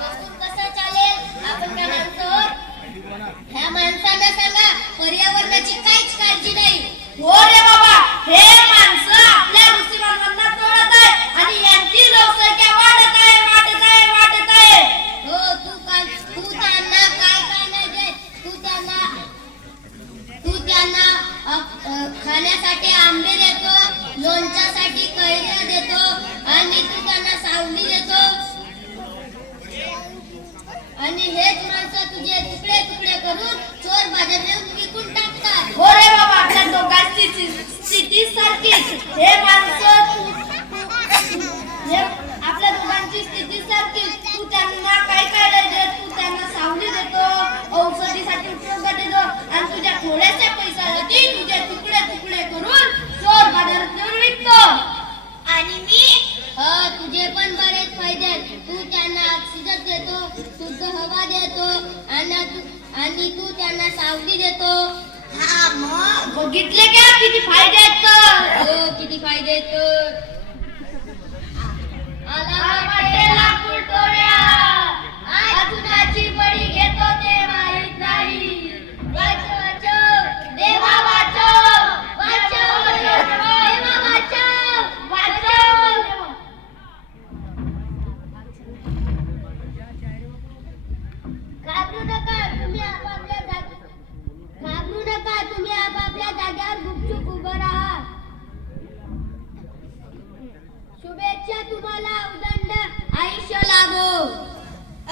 बघून कसं चालेल? आपण काय माणसं आहोत? ह्या माणसांना सांगा पर्यावरणाची काहीच काळजी नाही. हो रे बाबा, हे माणसं आपल्या ऋषीमानांना तोडत आहेत आणि यांची लोकसंख्या वाढत आहे, वाढत आहे, वाढत आहे. हो, तू त्यांना काय काय नाही देत. तू त्यांना खाण्यासाठी आंबे देतो, लोणच्यासाठी कैऱ्या देतो आणि तू त्यांना सावली देतो. आणि हेच माणसं तुझे तुकडे तुकडे करून चोर बाजारात विकून टाकतात. हो रे बाबा, आपल्या दोघांची स्थिती सारखीच. हे माणसं आपल्या दोघांची स्थिती सारखीच. तू त्यांना काय काय नाही देत, तू त्यांना सावली देतो, औषधीसाठी उपयोग देतो आणि तुझ्या थोड्याशा पैशासाठी तुझे तुकडे तुकडे करून चोर बाजारात नेऊन विकतो. आणि मी तुझे पण बरेच फायदे आहेत. तू त्यांना ऑक्सिजन देतो, शुद्ध हवा देतो आणि तू त्यांना सावली देतो. हा, मग बघितले का किती फायदे आहेत तर? हो, किती फायदे आहेत तर. आला वाटे लाकूड तोड्या, अजूनाची बळी घेतो ते माहित नाही. वाचव, वाचव, देवा वाचव, वाचव, देवा वाचव, वाचव. घाबरू नका, तुम्ही आपापल्या जागेवर गुपचूप उभं राहा. शुभेच्छा तुम्हाला उदंड आयुष्य लाभो.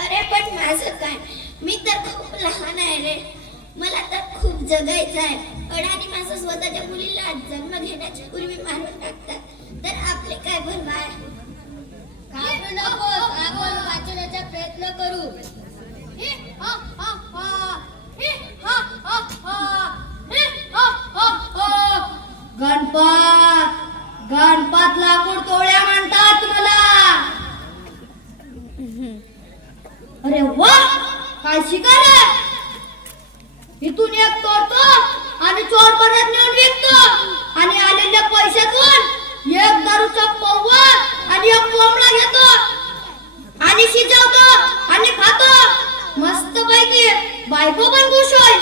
अरे पण माझं काय, मी तर खूप लहान आहे रे. मला तर खूप जगायचं आहे. अडाणी माणसं स्वतःच्या मुलीला जन्म घेण्याच्या पूर्वी मारून टाकतात, तर आपले काय भरवा आहे? घाबरू नकोस, आपण वाचण्याचा प्रयत्न करू. गणपत लाकूड तोड्या म्हणतात मला. अरे वा, काय शिकार आहे. इथून एक तोडतो आणि चोर परत नेऊन विकतो आणि आलेल्या पैशातून एक दारूचा पौवा आणि एक कोंबडा घेतो आणि शिजवतो आणि खातो. मस्त पैकी बायको पण खुश होईल.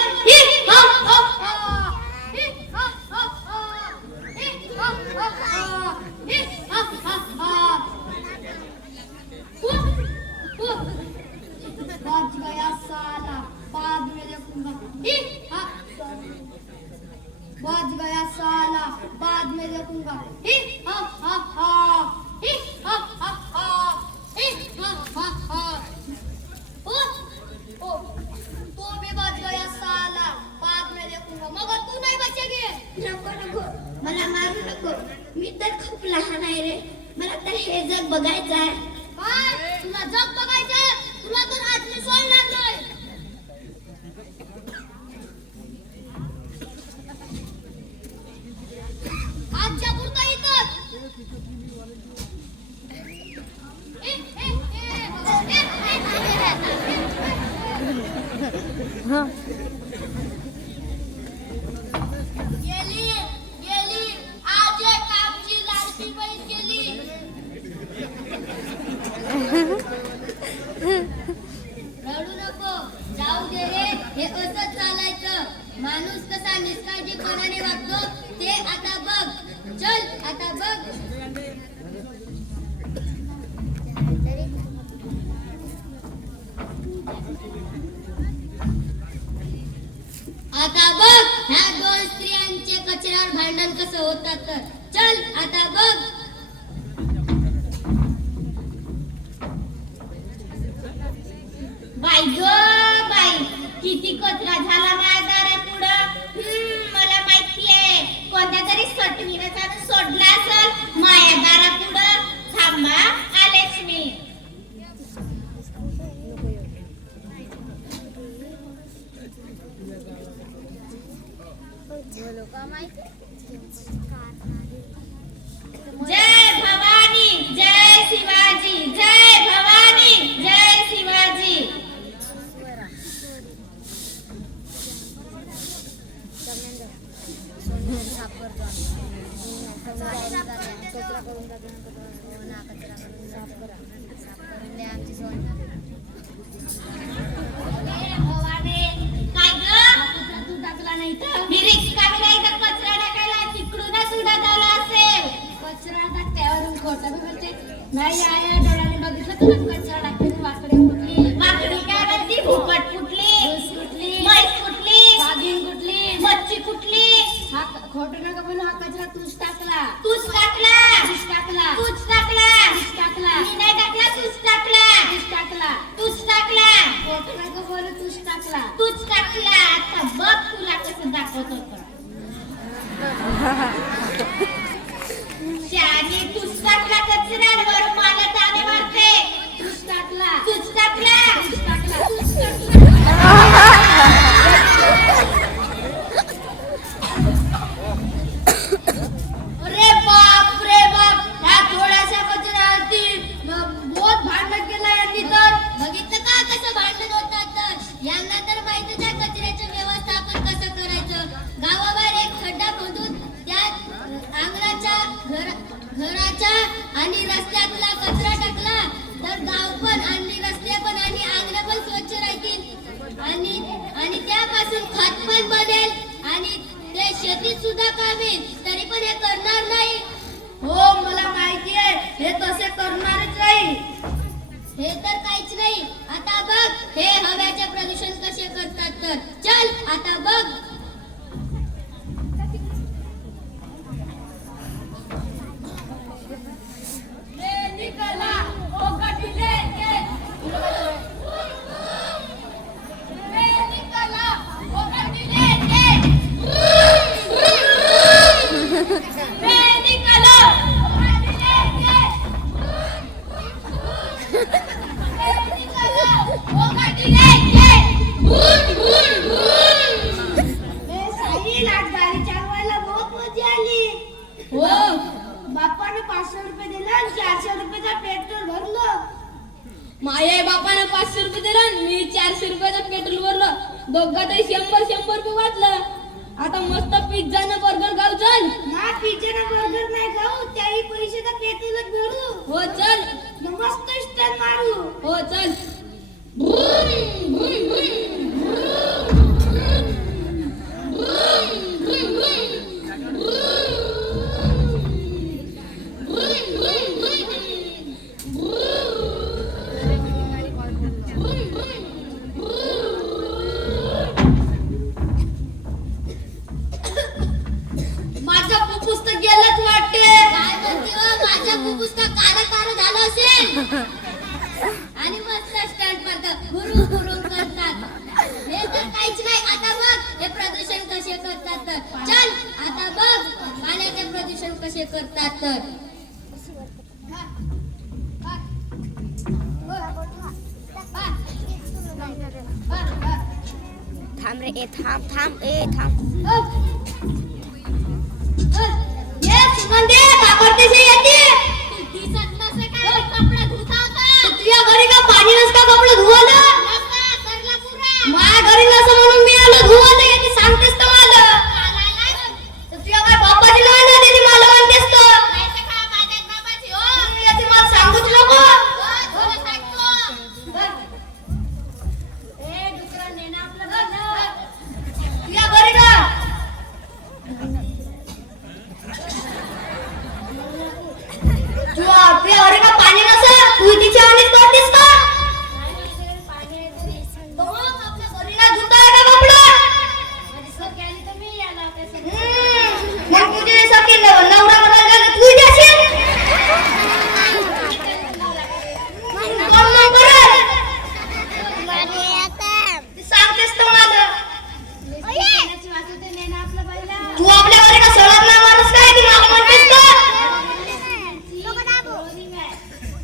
बच गया साला, बाद में देखूंगा. बच गया साला, बाद में देखूंगा. तो भी बच गया साला, बाद में देखूंगा. मगर तू नहीं बचेगी. नको नको, मला मारू नको. मी तर खूप लहान आहे रे. मला तर हे जग बघायचं आहे. काय तुला जग बघायचं? तुला तर आज मी सोडणार नाही. आजच्या पुरता इथंच. गेली गेली आज एक आमची लाडकी बहीण गेली. रडू नको, जाऊ दे रे. हे असंच चालायचं. माणूस कसा निष्काळजीपणाने वागतो ते आता बघ. चल आता बघ. आता बघ ह्या दोन स्त्रियांचे कचऱ्यावर भांडण कसं होतात तर. चल आता बघ. बाई ग बाई, किती कचरा झाला माझ्या दारापुढं. मला माहितीये, कोणत्या तरी सटवीनं सोडला असेल माझ्या दारापुढं. थांबा, आलेच मी. जय भवानी, जय शिवाजी, जय भवानी, जय शिवाजी. कचरा करून टाकून कचरा करून साफ करून द्या आमची सोय. खोटं बी बोलते. नाही आहे डोळ्याने बघितलं तुला कचरा टाकते वाकडे कुठली माकडी काय म्हणती भुपट कुठली कुठली म्हैस कुठली वाघीण कुठली मच्छी कुठली हा खोटं नका बोलू हा कचरा तूच टाकला तूच टाकला तूच टाकला तूच टाकला तूच टाकला मी नाही टाकला तूच टाकला तूच टाकला तूच टाकला खोटं नका बोलू तूच टाकला तूच टाकला आता बघ तुला कसं दाखवत होतं शानी तूच टाकला कचऱ्यावर मला ताने मारते तूच टाकला तूच टाकला तूच टाकला तूच टाकला अरे बाप रे बाप ह्या थोड्याशा कचऱ्यावरती बहुत भांडण केलं यांनी तर बघितलं का कसं भांडण होतात तर यांना तर माहितीच आहे कचऱ्याचं व्यवस्थापन कसं करायचं. गावाबाहेर एक खड्डा खोदून त्यात घराच्या आणि रस्त्यातला कचरा टाकला तर गाव पण आणि रस्ते पण आणि अंगण पण स्वच्छ राहतील आणि त्यापासून खत पण बनेल आणि ते शेतीत सुद्धा काम येईल. तरी पण हे करणार नाही. हो मला माहिती आहे हे तसे करणारच नाही. हे तर काहीच नाही. आता बघ हे हव्याचे प्रदूषण कसे करतात तर चल आता बघ. हो बापाने 500 रुपये दिले आणि 400 रुपयाचा पेट्रोल भरलं. माझ्या बापाने 500 रुपये दिला आणि मी 400 रुपयाचं पेट्रोल भरलं. दोघातही 100 रुपये वाटलं. आता मस्त पिझ्झा न बर्गर खाऊ चल. ना पिझ्झा ना बर्गर नाही खाऊ त्याही पैशाचा पेट्रोलच भरू. हो चल. न मस्त स्टन मारू. हो चल. माझं पुस्तक गेलंच वाटते. काय म्हणते हो, माझ्या पुस्तक कारा झालं असेल आणि मस्त स्टंट करतात गुरू करतात. हे तर काहीच नाही. आता बघ हे प्रदूषण कसे करतात तर चल आता बघ पाण्याचे प्रदूषण कसे करतात तर थांब रे थांब ए थांब ये सुगंधे का करते से येते. दिसत नसे काय कपडा धुता का तुझ्या घरी का पाणी नस का कपडे धुवायला. नका करला पुरा माझ्या घरी नसं म्हणून मी आलो धुवायला. याची सांगतेस तर मला तर तुझ्या काय बापाची लहान आहे त्याची मला म्हणतेस तर याची मला सांगूच नको. तुझ्या घरी का तुझ्या घरी का पाणी नसं तू तिच्या अनेक करतेस का. तो आपल्या घरी ना धुता आहे का कपडा. मग तुझे सखी नवरा म्हणाल का तू जाशील. कोण नाही करत. ती सांगतेस तर मला तू आपल्या घरी का सळत नाही माणूस काय ती मला म्हणतेस तर.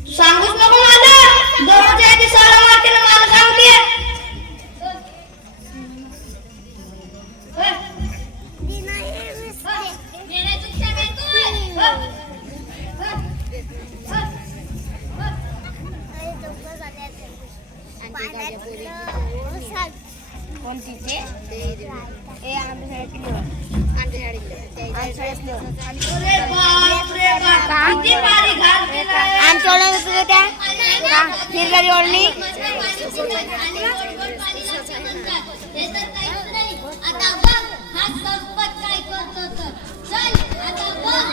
तू सांगूच नको मला. दररोज याची सळा मारते ना मला सांगते. कोणती ते ए आमच्या अरे बाप रे बाप किती भारी घाल केला आहे. फिर गाडी ओढली हे तर काहीच नाही. आता बघ हा संपत काय करतो तर चल आता बघ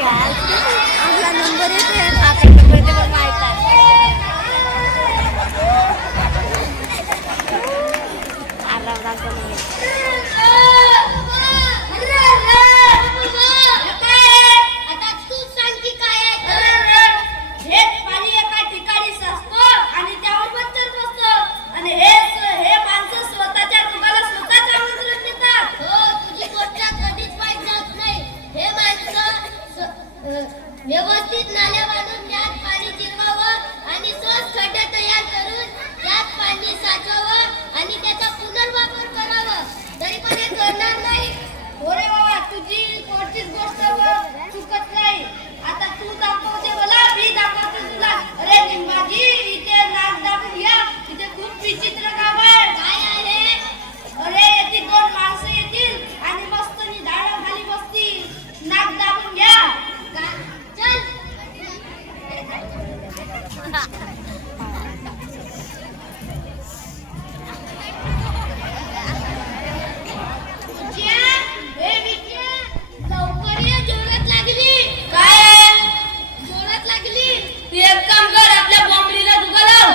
आपला नंबर येतोय आता नंबर ते पण माहित आहे आता तू सांग की काय आहे हेच पाणी एका ठिकाणी साचतं आणि त्यावर बच्चर बसतं आणि हे माणसं स्वतःच्या रोगाला स्वतःच आमंत्रण देतात. हो तुझी गोष्ट कधीच वाईट जात नाही. हे माणसं व्यवस्थित नाल्या बांधून त्यात पाणी जिरवावं आणि स्वच्छ खड्डे तयार करून त्यात पाणी साचवावं आणि त्याचा पुनर्वापर करावा. तरी पण हे करणार नाही. अरे बाबा तुझी कोणतीच गोष्ट चुकत नाही. आता तू दाखवते मला मी दाखवते तुला. अरे निंबाजी इथे नाक दाबून या. इथे खूप विचित्र काम आहे. काय आहे? अरे येथे दोन माणसं येतील आणि मस्त झाडाखाली बसतील. नाक दाबून घ्या. चल लवकर ये, जोरात लागली. काय जोरात लागली. तू एक काम कर आपल्या बॉम्बडीला दुगा लाव.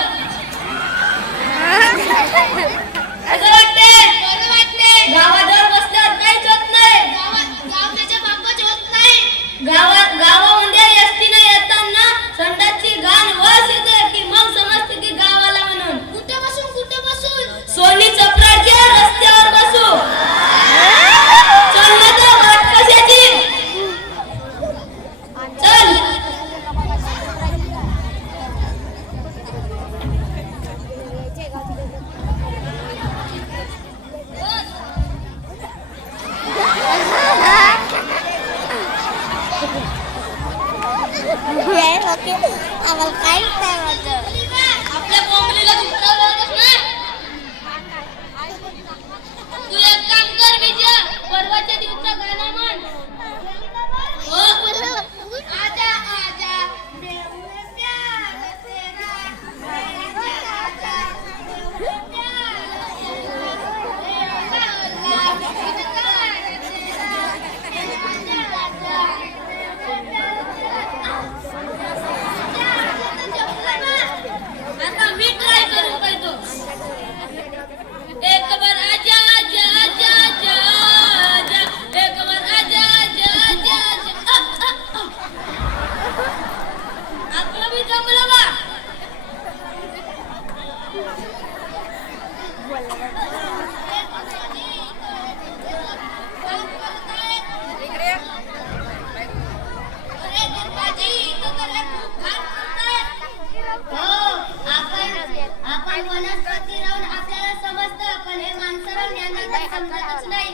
आपण वनस्पती राहून आपल्याला समजतं, पण हे माणसं राहून यांना तर समजतच नाही.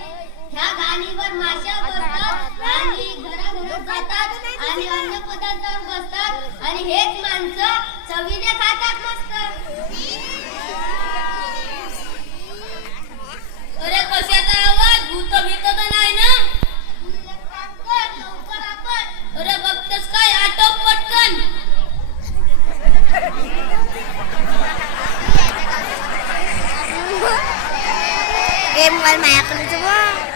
ह्या गाणीवर माश्या बसतात आणि घराघरात जातात आणि अन्न पदार्थावर बसतात आणि हेच माणसं चवीने खातात मस्त. अरे कशाचा आवाज? भूत भीत तर नाही ना? अरे बघतोस काय? आटोप पटकन. मोबाईल माझ्याकडे जवळ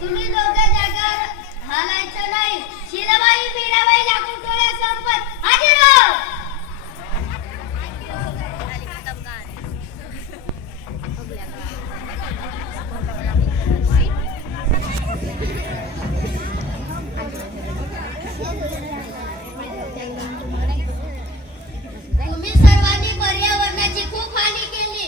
तुम्ही दोघं जागेवर हालायचं नाही. शिलाबाई मीराबाई लाकूड तोड्या संपत हाजीर हो. तुम्ही सर्वांनी पर्यावरणाची खूप हानी केली.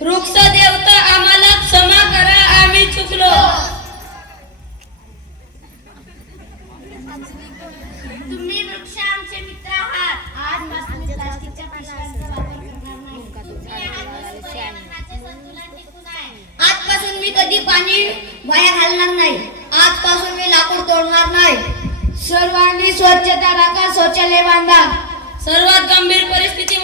वृक्ष देवता आम्हाला क्षमा करा, आम्ही चुकलो. तुम्ही वृक्ष आमचे मित्र आहात. आजपासून प्लास्टिकच्या पिशव्यांचा वापर करणार नाही. तुम्ही आहात पर्यावरणाचे संतुलन टिकून आहे. आजपासून मी कधी पाणी वाया घालणार नाही. आजपासून मी लाकूड तोडणार नाही. सर्वांनी स्वच्छता राखा, शौचालय बांधा. सर्वात गंभीर परिस्थिती